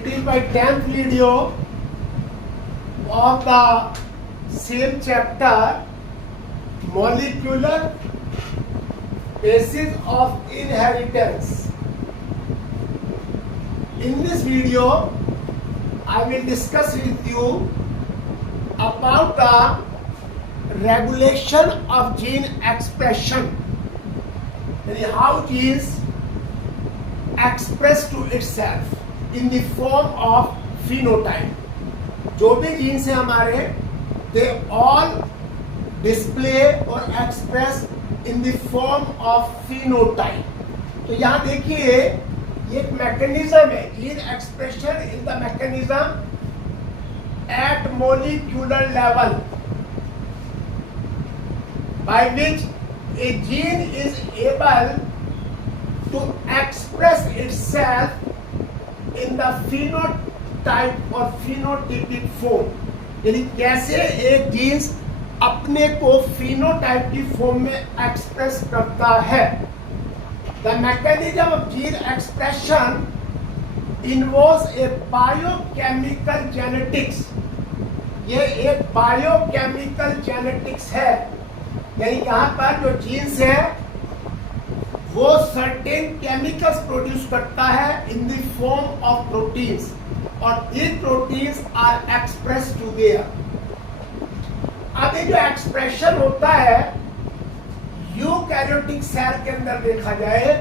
It is my 10th video of the same chapter, molecular basis of inheritance. In this video, I will discuss with you about the regulation of gene expression, and how genes express to itself in the form of phenotype. जो भी jeans है हमारे, they all display or express in the form of phenotype. तो यहाँ देखिए, ये एक mechanism है, gene expression in the mechanism at molecular level, by which a gene is able to express itself in the phenotype or phenotypic form. यानी कैसे एक jeans अपने को phenotype की फॉर्म में एक्सप्रेस करता है. The mechanism of gene expression involves a biochemical genetics. ये एक बायोकेमिकल जेनेटिक्स है, यानी यहाँ पर जो जीन्स है वो सर्टेन केमिकल्स प्रोड्यूस करता है in the form of proteins, और these proteins are expressed together. अब ये जो एक्सप्रेशन होता है यूकैरियोटिक सेल के अंदर देखा जाए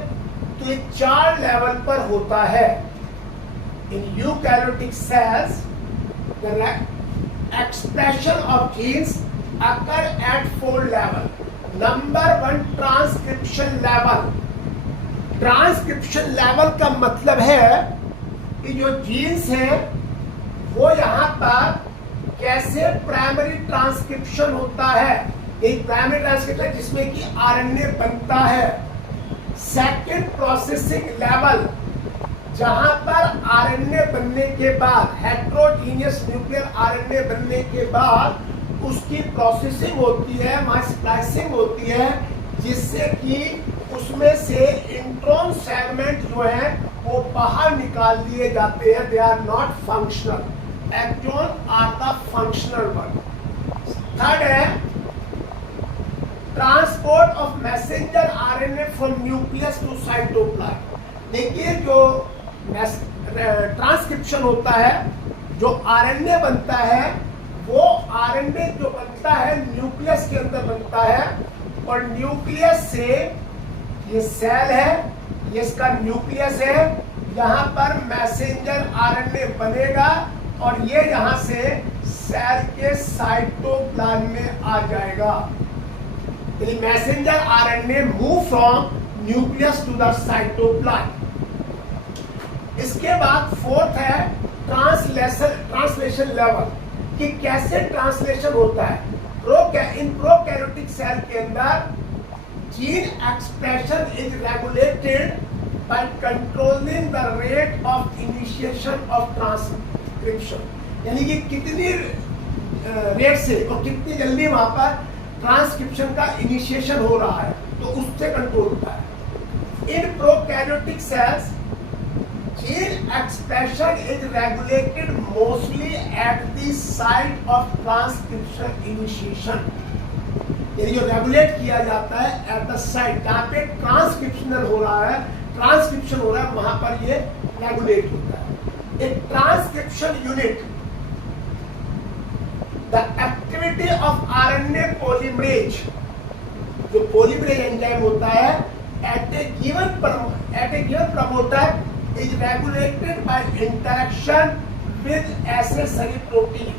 तो ये 4 लेवल पर होता है. In eukaryotic cells the expression of genes occur at 4 level. Number 1, transcription level. Transcription level का मतलब है कि जो जीन्स है वो यहाँ पर कैसे प्राइमरी ट्रांसक्रिप्शन होता है. एक प्राइमरी ट्रांसक्रिप्शन जिसमें कि आरएनए बनता है. सेकंड, प्रोसेसिंग लेवल, जहां पर आरएनए बनने के बाद, हेट्रोजीनियस न्यूक्लियर आरएनए बनने के बाद उसकी प्रोसेसिंग होती है, वहां स्प्लाइसिंग होती है, जिससे कि उसमें से इंट्रॉन सेगमेंट जो है वो बाहर निकाल दिए जाते हैं. They are not functional. Exon are the functional one. Third है transport of messenger RNA from nucleus to cytoplasm. देखिए, जो ट्रांसक्रिप्शन होता है, जो आरएनए बनता है, वो आरएनए जो बनता है न्यूक्लियस के अंदर बनता है, और न्यूक्लियस से ये सेल है, ये इसका न्यूक्लियस है, यहाँ पर मैसेंजर आरएनए बनेगा और ये यहाँ से सेल के साइटोप्लाज्म में आ जाएगा. यानी messenger RNA move from nucleus to the cytoplasm. इसके बाद फोर्थ है ट्रांसलेशन लेवल, कि कैसे ट्रांसलेशन होता है. इन प्रोकैरियोटिक सेल के अंदर gene expression is regulated by controlling the rate of initiation of transcription. यानी कि कितनी रेट से और कितनी जल्दी वहां पर ट्रांसक्रिप्शन का इनिशिएशन हो रहा है, तो उससे कंट्रोल होता है. इन prokaryotic cells gene expression is regulated mostly at the site of transcription initiation. यानी जो रेगुलेट किया जाता है एट द साइट, जहाँ पे ट्रांसक्रिप्शनल हो रहा है, ट्रांसक्रिप्शन हो रहा है, वहां पर ये रेगुलेट होता है. एक transcription unit, the activity of RNA polymerase, जो पॉलीमरेज एंजाइम होता है, at a given promoter is regulated by interaction with accessory protein.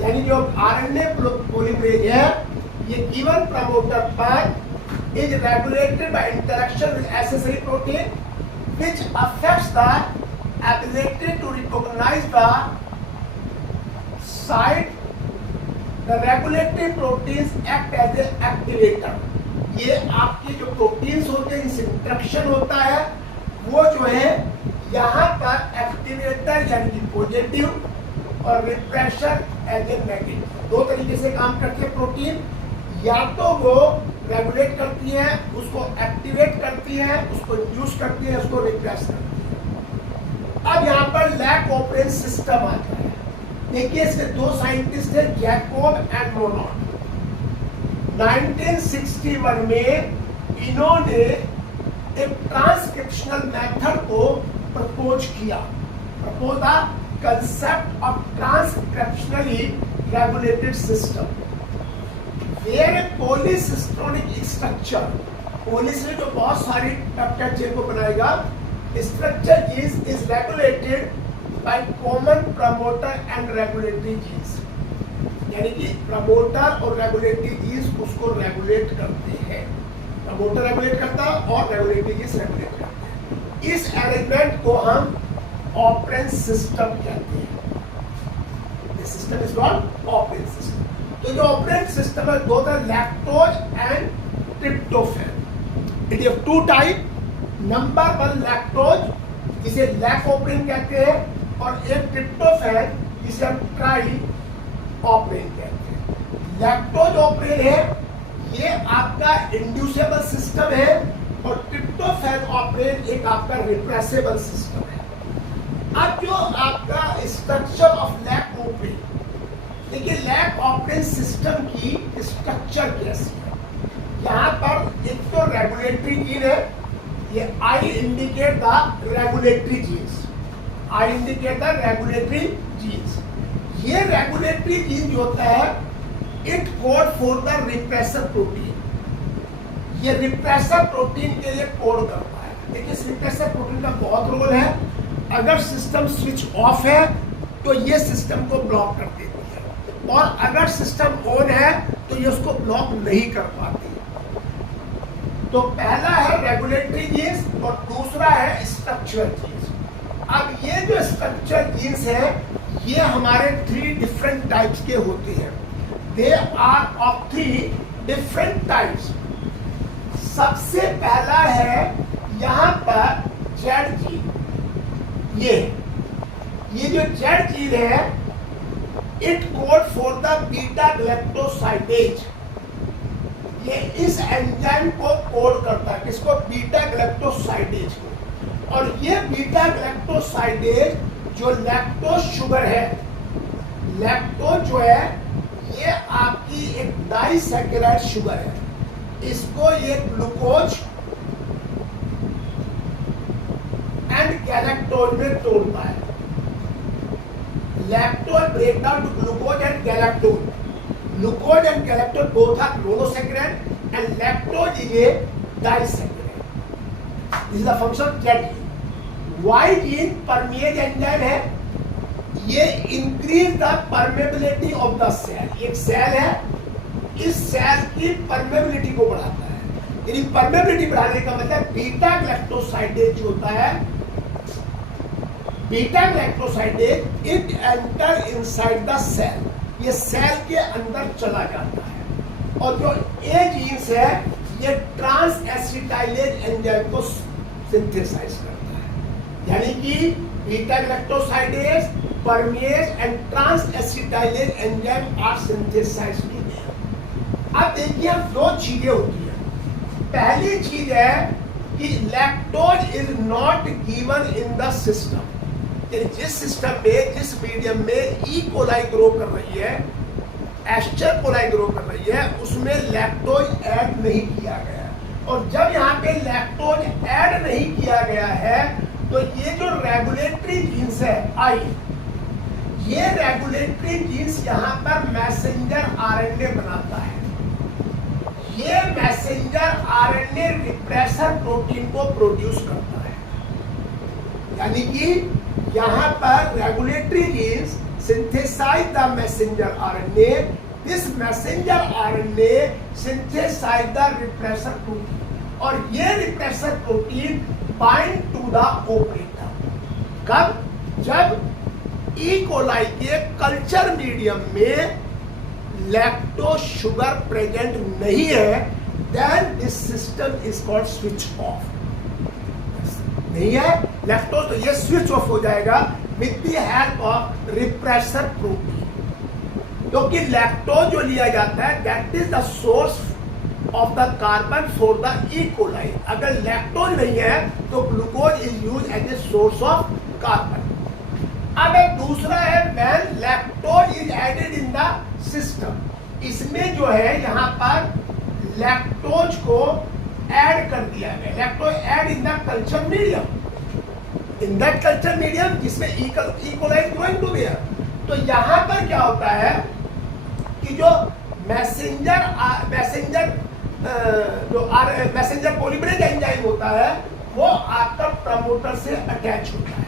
यानी जो आरएनए पॉलीमरेज है, ये गिवन प्रमोटर पर is regulated by interaction with accessory protein, which affects the ability to recognize the site. The regulatory proteins act as an activator. ये आपके जो proteins होते हैं, इनसे इंटरेक्शन होता है, वो जो है यहाँ पर एक्टिवेटर यानी कि पॉजिटिव और रिप्रेशर एज ए नेगेटिव, 2 तरीके से काम करते हैं प्रोटीन. या तो वो रेगुलेट करती है, उसको एक्टिवेट करती है, उसको इंड्यूस करती है, उसको रिप्रेस करती है. अब यहाँ पर लैक ऑपरेंट सिस्टम आता है। देखिए इसके दो साइंटिस्ट थे, जैकोब एंड मोनोड। 1961 में इन्होंने एक ट्रांसक्रिप्शनल मेथड को प्रपोज किया। Propose the concept of transcriptionally regulated system where a polycistronic structure, पॉलीस ने जो बहुत सारी पेप्टाइड चेन को बनाएगा, structure is regulated by common promoter and regulatory genes, यानी कि प्रमोटर और रेगुलेटरी जीन्स उसको रेगुलेट करते हैं। प्रमोटर रेगुलेट करता है और रेगुलेटरी जीन्स रेगुलेट करते हैं। इस अरेंजमेंट को हम ऑपरेंट सिस्टम कहते हैं। This system is called operon system. तो जो ऑपरेंट सिस्टम है दो तरह, lactose and tryptophan. It is two type. Number 1 lactose जिसे लैक ऑपरेंट कहते हैं, और एक ट्रिप्टोफैन जिसे हम ट्राई ऑपरेंट कहते हैं। लैक्टोज ऑपरेंट है, ये आपका इंड्यूसेबल सिस्टम है, और ट्रिप्टोफैन ऑपरेंट एक आपका रिप्रेसेबल सिस्टम है। अब जो आपका स्ट्रक्चर ऑफ लैक ऑपरेंट, देखिए लैक ऑपरेंट सिस्टम की स्ट्रक्चर कैसी है। यहाँ पर एक तो रेगुलेटरी जीन है, ये I indicate the regulatory genes, I indicate the regulatory genes. ये रेगुलेटरी जीन जो होता है, it code for the repressor protein. ये रिप्रेसर प्रोटीन के लिए कोड करता है। देखिए इस रिप्रेसर प्रोटीन का बहुत रोल है। अगर सिस्टम स्विच ऑफ है तो ये सिस्टम को ब्लॉक कर देती है, और अगर सिस्टम ऑन है तो ये उसको ब्लॉक नहीं कर पाती। तो पहला है रेगुलेटरी जीन्स और दूसरा है स्ट्रक्चरल जीन्स। अब ये जो स्ट्रक्चरल जीन्स है, ये हमारे 3 डिफरेंट टाइप्स के होते हैं। They are of 3 different types. सबसे पहला है यहाँ पर जेड जीन। ये जो जेड जीन है, it code for the beta galactosidase. ये इस एंजाइम को कोड करता है, किसको? बीटा ग्लैक्टोसाइडेज को। और ये बीटा ग्लैक्टोसाइडेज जो लैक्टोज शुगर है, लैक्टोज जो है ये आपकी एक डाइसैकेराइड शुगर है, इसको ये ग्लूकोज एंड गैलेक्टोज में तोड़ता है। Lactose break down to glucose and galactose. Glucose and galactose both are monosaccharide, and lactose is a disaccharide. This is the function of Z gene. Y gene permease enzyme है, ये increase the permeability of the cell। एक cell है, इस cell की permeability को बढ़ाता है। यानी permeability बढ़ाने का मतलब बीटा ग्लैक्टोसाइडेज जो होता है, beta galactosidase it enter inside the cell, ये सेल के अंदर चला जाता है। और जो ए जीन्स है, ये ट्रांस एसिटाइलेज एंजाइम को सिंथेसाइज करता है। यानी कि beta galactosidase, permease and trans acetylase enzyme are synthesized in there. अब देखिए दो चीजें होती है। पहली चीज है कि lactose is not given in the system. जिस सिस्टम में, जिस मीडियम में ई कोलाई ग्रो कर रही है, एस्टर कोलाई ग्रो कर रही है, उसमें लैक्टोज ऐड नहीं किया गया है। और जब यहाँ पे लैक्टोज ऐड नहीं किया गया है, तो ये जो रेगुलेटरी जीन्स है आई, ये रेगुलेटरी जीन्स यहाँ पर मैसेंजर आरएनए बनाता है। ये मैसेंजर आरएनए रिप्रेसर प्रोटीन को प्रोड्यूस करता है। यानी कि यहाँ पर regulatory genes synthesize the messenger RNA. This messenger RNA synthesize the repressor protein, और ये repressor protein bind to the operator। कब? जब ई कोलाई के कल्चर मीडियम में लैक्टोज शुगर प्रेजेंट नहीं है, then this system is called switch off। नहीं है लैक्टोज, तो ये स्विच ऑफ हो जाएगा with the help of repressor protein. क्योंकि लैक्टोज जो लिया जाता है that is the source of the carbon for the E coli. अगर लैक्टोज नहीं है तो glucose is use as a source of carbon. अब एक दूसरा है when lactose is added in the system, इसमें जो है यहाँ पर लैक्टोज को ऐड कर दिया गया, lactose add in the culture medium, in that culture medium जिसमें E coli is going to there. तो यहाँ पर क्या होता है कि जो मैसेंजर पॉलीमरेज एंजाइम होता है वो आकर प्रमोटर से अटैच होता है,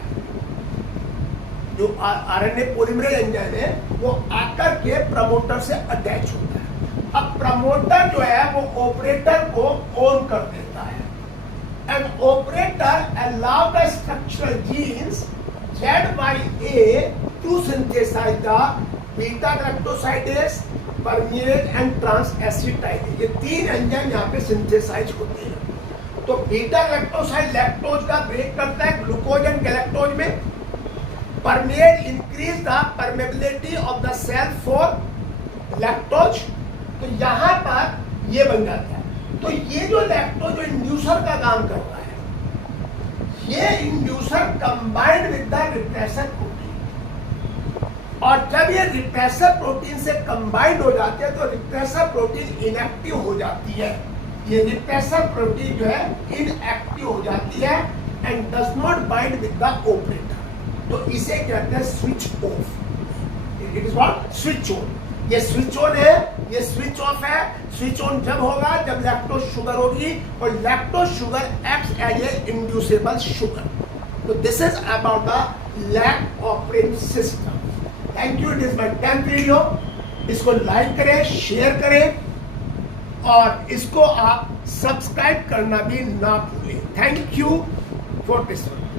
जो आरएनए पॉलीमरेज एंजाइम है वो आकर के प्रमोटर से अटैच होता है। अब प्रमोटर जो है वो ऑपरेटर को ऑन कर देता है, and operator allow the structural genes ZYA to synthesize the beta galactosidase, permease and transacetylase। ये तीन एंजाइम यहाँ पे सिंथेसाइज होते हैं। तो बीटा गैलेक्टोसाइड लैक्टोज का ब्रेक करता है ग्लूकोज एंड गैलेक्टोज में। Permease increase the permeability of the cell for lactose. तो यहाँ पर ये बन जाता है। तो ये जो लैक्टोज जो इंड्यूसर का काम कर रहा है, ये inducer combined with the repressor protein, और जब ये रिप्रेसर प्रोटीन से कंबाइंड हो जाते हैं तो रिप्रेसर प्रोटीन इनएक्टिव हो जाती है। ये रिप्रेसर प्रोटीन जो है इनएक्टिव हो जाती है and does not bind with the operator. तो इसे कहते हैं switch off. It is what? Switch on. ये स्विच ऑन है, ये स्विच ऑफ है। स्विच ऑन जब होगा जब लैक्टोज शुगर होगी, और lactose sugar acts as a inducible sugar. तो this is about the lac operating system. Thank you. It is my 10th video. इसको लाइक करें, शेयर करें, और इसको आप सब्सक्राइब करना भी ना भूलें। Thank you for this one.